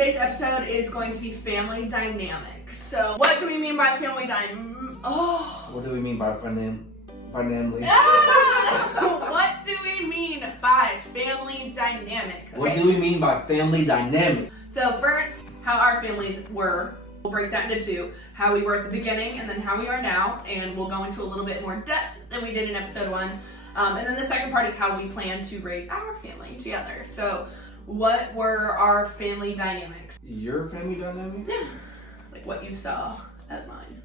today's episode is going to be family dynamics. So, what do we mean by family What do we mean by family? What do we mean by family dynamic? Okay. What do we mean by family dynamic? So first, how our families were. We'll break that into two. How we were at the beginning and then how we are now. And we'll go into a little bit more depth than we did in episode 1. And then the second part is how we plan to raise our family together. So what were our family dynamics? Your family dynamic? Yeah. Like what you saw as mine.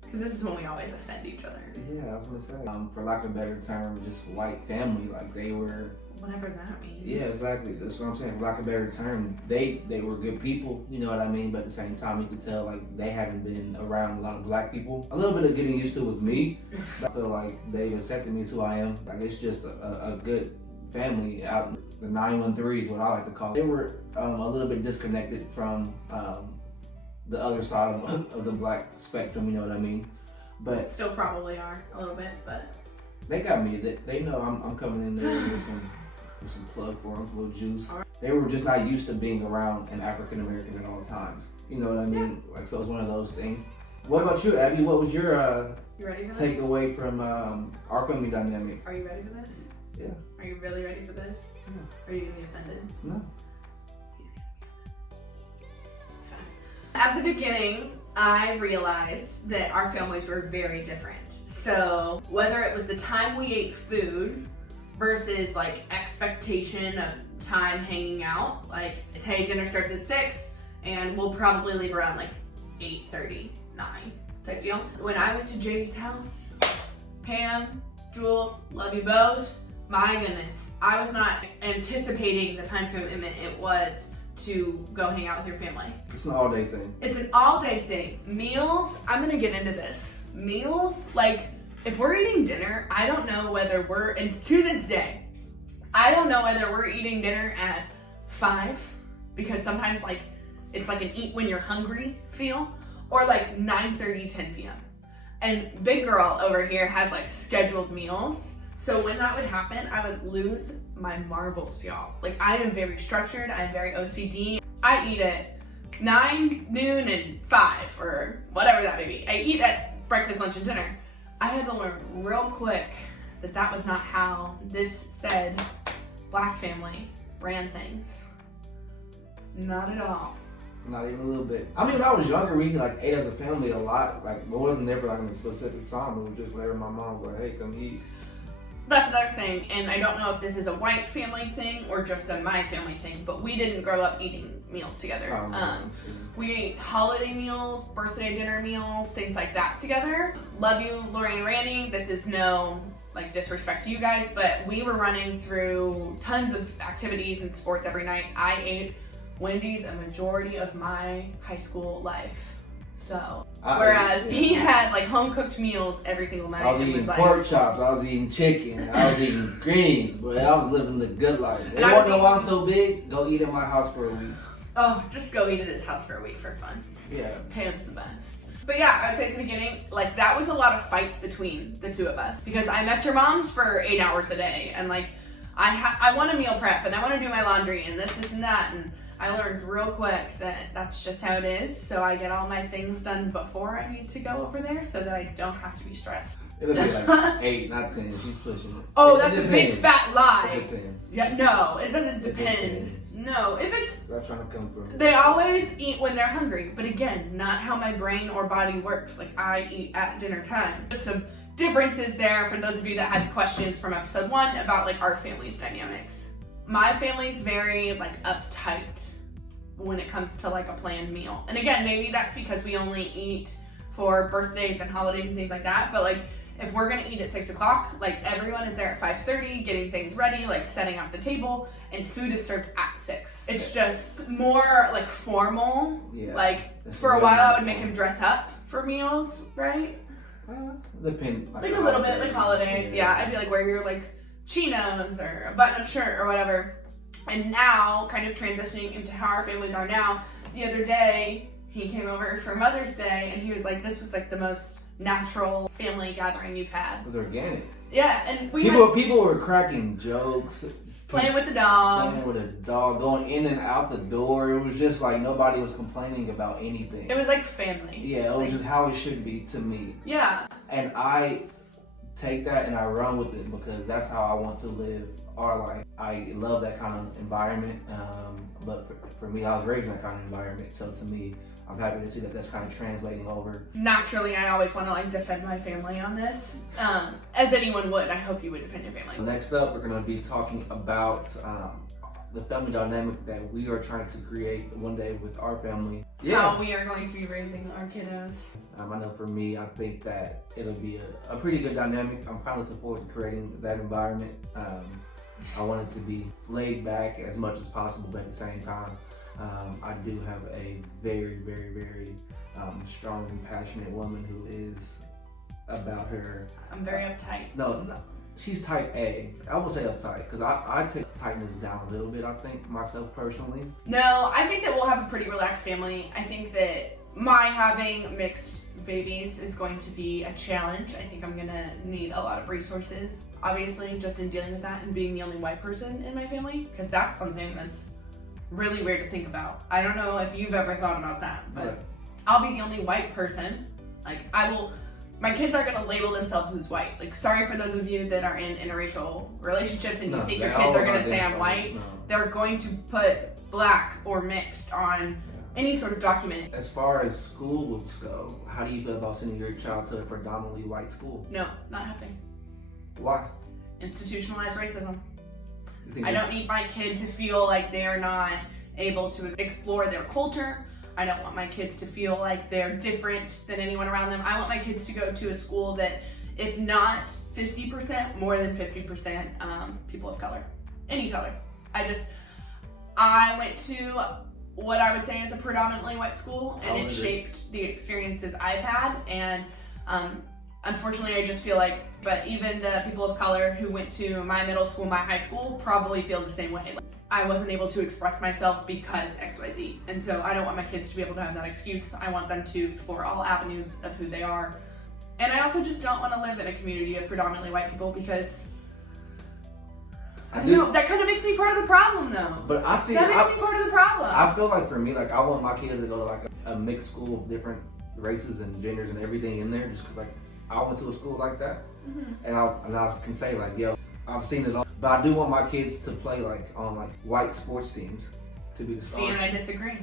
Because this is when we always offend each other. Yeah, I was gonna say. For lack of a better term, just white family. Like they were. Whatever that means. Yeah, exactly. That's what I'm saying. For lack of a better term, they were good people. You know what I mean? But at the same time, you could tell like they haven't been around a lot of black people. A little bit of getting used to with me. I feel like they've accepted me as who I am. Like it's just a good family out. The 913 is what I like to call it. They were a little bit disconnected from. The other side of the black spectrum, you know what I mean? But still probably are a little bit, but they got me. They know I'm coming in there with some plug for them, a little juice. They were just not used to being around an African American at all times. You know what I mean? Yeah. Like so, it's one of those things. What about you, Abby? What was your you ready for takeaway from our family dynamic? Are you ready for this? Yeah. Are you really ready for this? Yeah. Are you gonna be offended? No. At the beginning, I realized that our families were very different. So whether it was the time we ate food versus like expectation of time hanging out, like, hey, dinner starts at 6 and we'll probably leave around like 8:30, 9 type deal. When I went to Jay's house, Pam, Jules, love you both. My goodness, I was not anticipating the time commitment it was to go hang out with your family. It's an all-day thing. It's an all-day thing. Meals, I'm gonna get into this. Meals, like, if we're eating dinner, I don't know whether and to this day, I don't know whether we're eating dinner at 5, because sometimes, like, it's like an eat when you're hungry feel, or like 9:30, 10 p.m. And big girl over here has, like, scheduled meals. So when that would happen, I would lose my marbles, y'all. Like, I am very structured, I'm very OCD. I eat at 9, noon, and 5, or whatever that may be. I eat at breakfast, lunch, and dinner. I had to learn real quick that that was not how this said black family ran things. Not at all. Not even a little bit. I mean, when I was younger, we like ate as a family a lot. Like, it wasn't never like in a specific time. It was just whenever my mom was like, hey, come eat. That's another thing, and I don't know if this is a white family thing or just a my family thing, but we didn't grow up eating meals together. We ate holiday meals, birthday dinner meals, things like that together. Love you, Lori and Randy. This is no like disrespect to you guys, but we were running through tons of activities and sports every night. I ate Wendy's a majority of my high school life. So, whereas he had like home cooked meals every single night. I was eating pork chops, I was eating chicken, I was eating greens, but I was living the good life. And you want to know why I'm so big? Go eat at my house for a week. Oh, just go eat at his house for a week for fun. Yeah. Pam's the best. But yeah, I would say at the beginning, like that was a lot of fights between the two of us. Because I met your moms for 8 hours a day. And like, I want to meal prep and I want to do my laundry and this and that. And I learned real quick that that's just how it is, so I get all my things done before I need to go over there so that I don't have to be stressed. It'll be like 8, not 10. She's pushing it. Oh, that's a big fat lie. It depends. Yeah, no, it doesn't depend. No, if it's... That's trying to come from. They always eat when they're hungry, but again, not how my brain or body works. Like, I eat at dinner time. There's some differences there for those of you that had questions from episode 1 about, like, our family's dynamics. My family's very like uptight when it comes to like a planned meal. And again, maybe that's because we only eat for birthdays and holidays and things like that. But like if we're gonna eat at 6 o'clock, like everyone is there at 5:30, getting things ready, like setting up the table, and food is served at 6. It's just more like formal. Yeah. Like for a while I would make him dress up for meals, right? Depend. Like a little bit, like holidays. Yeah, I'd be like wear your like chinos or a button-up shirt or whatever. And now, kind of transitioning into how our families are now, the other day, he came over for Mother's Day and he was like, this was like the most natural family gathering you've had. It was organic. Yeah, and people were cracking jokes. Playing with the dog. Playing with a dog, going in and out the door. It was just like nobody was complaining about anything. It was like family. Yeah, it was just how it should be to me. Yeah. And I take that and I run with it because that's how I want to live our life. I love that kind of environment, but for me, I was raised in that kind of environment. So to me, I'm happy to see that that's kind of translating over. Naturally, I always want to like defend my family on this, as anyone would. I hope you would defend your family. Next up, we're going to be talking about the family dynamic that we are trying to create one day with our family. How we are going to be raising our kiddos. I know for me, I think that it'll be a pretty good dynamic. I'm kind of looking forward to creating that environment. I want it to be laid back as much as possible, but at the same time, I do have a very, very, very strong and passionate woman who is about her. I'm very uptight. No, she's type A. I would say uptight because I take tightness down a little bit, I think, myself personally. No, I think that we'll have a pretty relaxed family. I think that my having mixed babies is going to be a challenge. I think I'm gonna need a lot of resources, obviously, just in dealing with that and being the only white person in my family, because that's something that's really weird to think about. I don't know if you've ever thought about that, but Yeah. I'll be the only white person. Like, my kids aren't gonna label themselves as white. Like, sorry for those of you that are in interracial relationships and you think your kids are gonna say I'm white. No. They're going to put black or mixed on any sort of document. As far as schools go, how do you feel about sending your child to a predominantly white school? No, not happening. Why? Institutionalized racism. You think I don't need my kid to feel like they are not able to explore their culture. I don't want my kids to feel like they're different than anyone around them. I want my kids to go to a school that, if not 50%, more than 50% people of color. Any color. I went to what I would say is a predominantly white school, and it shaped the experiences I've had, and unfortunately I just feel like, but even the people of color who went to my middle school, my high school, probably feel the same way. Like, I wasn't able to express myself because XYZ, and so I don't want my kids to be able to have that excuse. I want them to explore all avenues of who they are, and I also just don't want to live in a community of predominantly white people because I don't know, that kind of makes me part of the problem though. But that makes me part of the problem. I feel like for me, like I want my kids to go to like a mixed school of different races and genders and everything in there, just because like I went to a school like that, and I can say like, yo, I've seen it all. But I do want my kids to play like on like white sports teams, to be the star. See, and I disagree.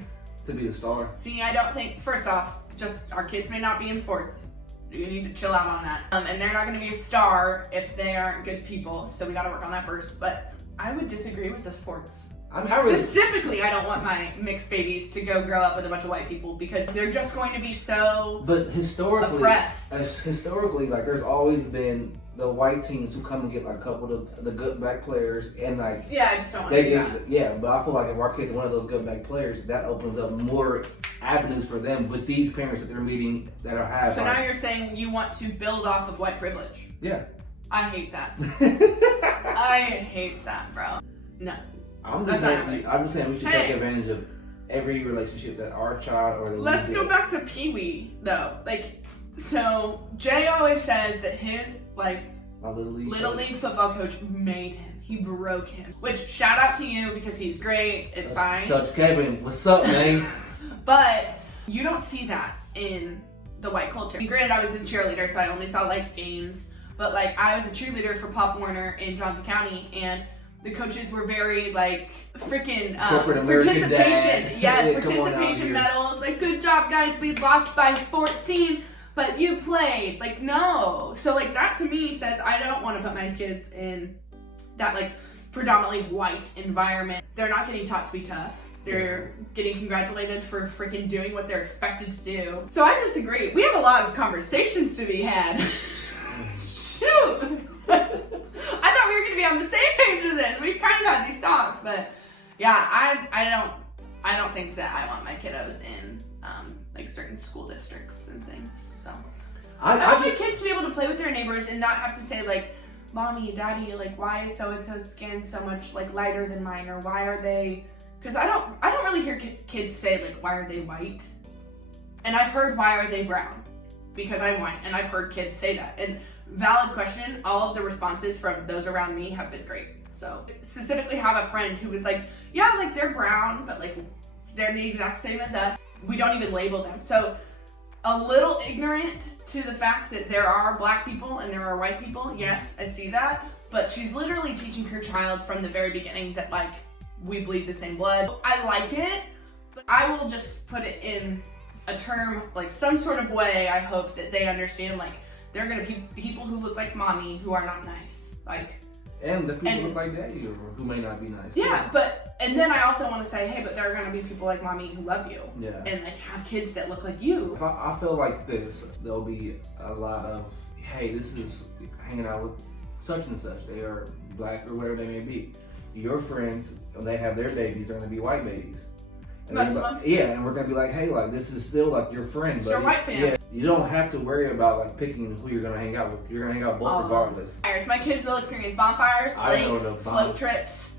To be the star. See, I don't think, first off, just our kids may not be in sports. You need to chill out on that. And they're not going to be a star if they aren't good people, so we got to work on that first. But I would disagree with the sports. Specifically, I don't want my mixed babies to go grow up with a bunch of white people because they're just going to be so oppressed. Historically, like there's always been the white teams who come and get like a couple of the good black players and like I just don't want to do that. Yeah, but I feel like if our kids are one of those good black players, that opens up more avenues for them with these parents that they're meeting that are having. So now you're saying you want to build off of white privilege? Yeah. I hate that. I hate that, bro. No. I'm just saying we should take advantage of every relationship that our child or let's go back to Pee Wee though. Like, so Jay always says that his like little league football coach made him. He broke him. Which, shout out to you because he's great. It's fine. Coach Kevin, what's up, man? But you don't see that in the white culture. Granted, I was a cheerleader, so I only saw like games. But like, I was a cheerleader for Pop Warner in Johnson County, and the coaches were very like freaking participation. Dad. Yes, participation medals. Like, good job, guys. We lost by 14, but you played. Like, no. So like that to me says I don't want to put my kids in that like predominantly white environment. They're not getting taught to be tough. They're getting congratulated for freaking doing what they're expected to do. So I disagree. We have a lot of conversations to be had. Shoot. I thought we were gonna be on the same page with this. We've kind of had these talks, but yeah, I don't think that I want my kiddos in like certain school districts and things. So I want my kids to be able to play with their neighbors and not have to say like, mommy, daddy, like why is so-and-so's skin so much like lighter than mine, or why are they? Because I don't really hear kids say like, why are they white? And I've heard, why are they brown? Because I'm white, and I've heard kids say that. And valid question, all of the responses from those around me have been great. So So specifically have a friend who was like, yeah, like they're brown, but like they're the exact same as us. We don't even label them. So a little ignorant to the fact that there are black people and there are white people. Yes, I see that. But she's literally teaching her child from the very beginning that like we bleed the same blood. I like it, but I will just put it in a term, like some sort of way. I hope that they understand like there are gonna be people who look like mommy who are not nice. Like, and the people who look like daddy or who may not be nice. Yeah, but and then I also want to say, hey, but there are gonna be people like mommy who love you. Yeah. And like have kids that look like you. I feel like this, there'll be a lot of, hey, this is hanging out with such and such. They are black or whatever they may be. Your friends, when they have their babies, they're gonna be white babies. And Most of like, them. yeah, and we're gonna be like, hey, like this is still like your friend. It's your white family. Yeah, you don't have to worry about like picking who you're gonna hang out with. You're gonna hang out with both regardless. My kids will experience bonfires, lakes, float float trips,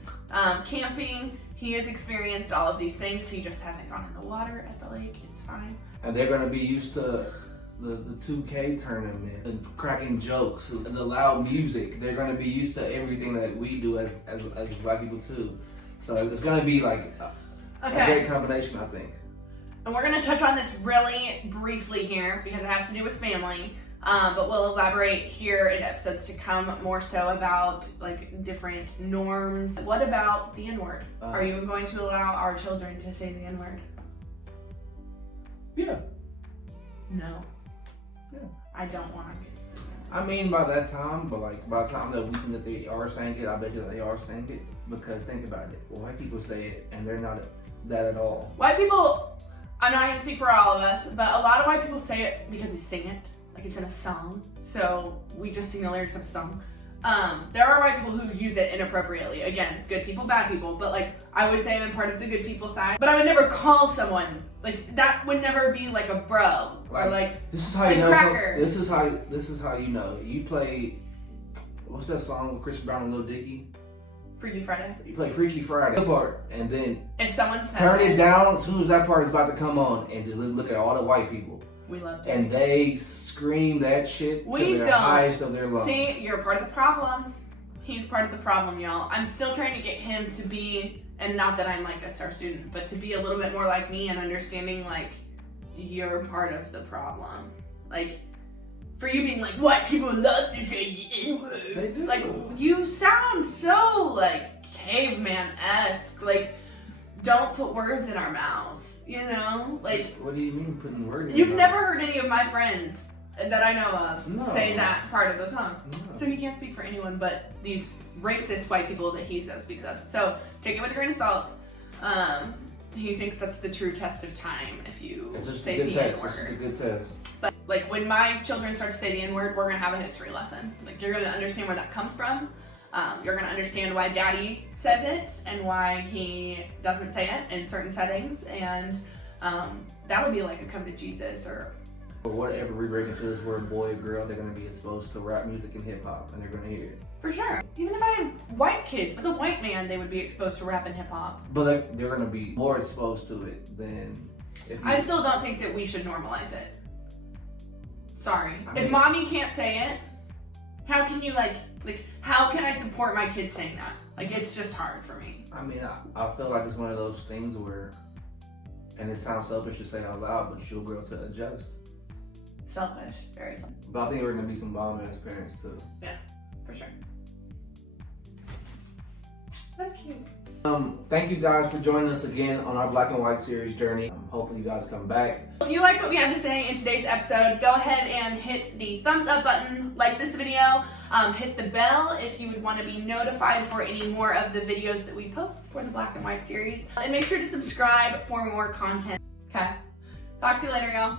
camping. He has experienced all of these things. He just hasn't gone in the water at the lake. It's fine. And they're gonna be used to the 2K tournament, the cracking jokes, the loud music. They're gonna be used to everything that we do as black people too. So it's gonna be like a great combination, I think. And we're gonna touch on this really briefly here because it has to do with family. But we'll elaborate here in episodes to come more so about like different norms. What about the N-word? Are you going to allow our children to say the N-word? Yeah. No. Yeah. I don't want our kids to say that. I mean, by that time, but like by the time that we think that they are saying it, I bet you that they are saying it. Because think about it, white people say it and they're not that at all. White people, I'm not gonna speak for all of us, but a lot of white people say it because we sing it. Like it's in a song, so we just sing the lyrics of a song. There are white people who use it inappropriately. Again, good people, bad people, but like I would say I'm part of the good people side. But I would never call someone like that. Would never be like a bro or like this is how you know. cracker. This is how you know. You play what's that song with Chris Brown and Lil Dicky? Freaky Friday. You play Freaky Friday part, and then If someone says turn it down as soon as that part is about to come on, and just look at all the white people. We love it. And they scream that shit to the highest of their lungs. See, you're part of the problem. He's part of the problem, y'all. I'm still trying to get him to be, and not that I'm like a star student, but to be a little bit more like me and understanding like you're part of the problem. Like, for you being like, white people love to say the N-word. They do. Like, you sound so like caveman-esque. Like, don't put words in our mouths, you know? Like, what do you mean putting words in you've your never mouth? heard any of my friends that I know of say that part of the song. No. So he can't speak for anyone but these racist white people that he speaks of. So take it with a grain of salt. He thinks that's the true test of time if you say the N-word. It's just a good test. But like when my children start to say the N-word, we're gonna have a history lesson. Like you're gonna understand where that comes from. You're gonna understand why Daddy says it and why he doesn't say it in certain settings, and that would be like a come to Jesus or whatever we break into this word boy or girl, they're gonna be exposed to rap music and hip hop, and they're gonna hear it. for sure. Even if I had white kids with a white man, they would be exposed to rap and hip hop. But they're gonna be more exposed to it than. If you, I still don't think that we should normalize it. Sorry. I If mean- mommy can't say it, how can you like how can I support my kids saying that? Like it's just hard for me. I mean, I feel like it's one of those things where, and it sounds selfish to say out loud, but you'll grow to adjust. Selfish, very selfish. But I think we're gonna be some bomb ass parents too. Yeah, for sure. That's cute. Thank you guys for joining us again on our Black and White series journey. Hopefully you guys come back. If you liked what we had to say in today's episode, go ahead and hit the thumbs up button, like this video, hit the bell if you would want to be notified for any more of the videos that we post for the Black and White series. And make sure to subscribe for more content. Okay. Talk to you later, y'all.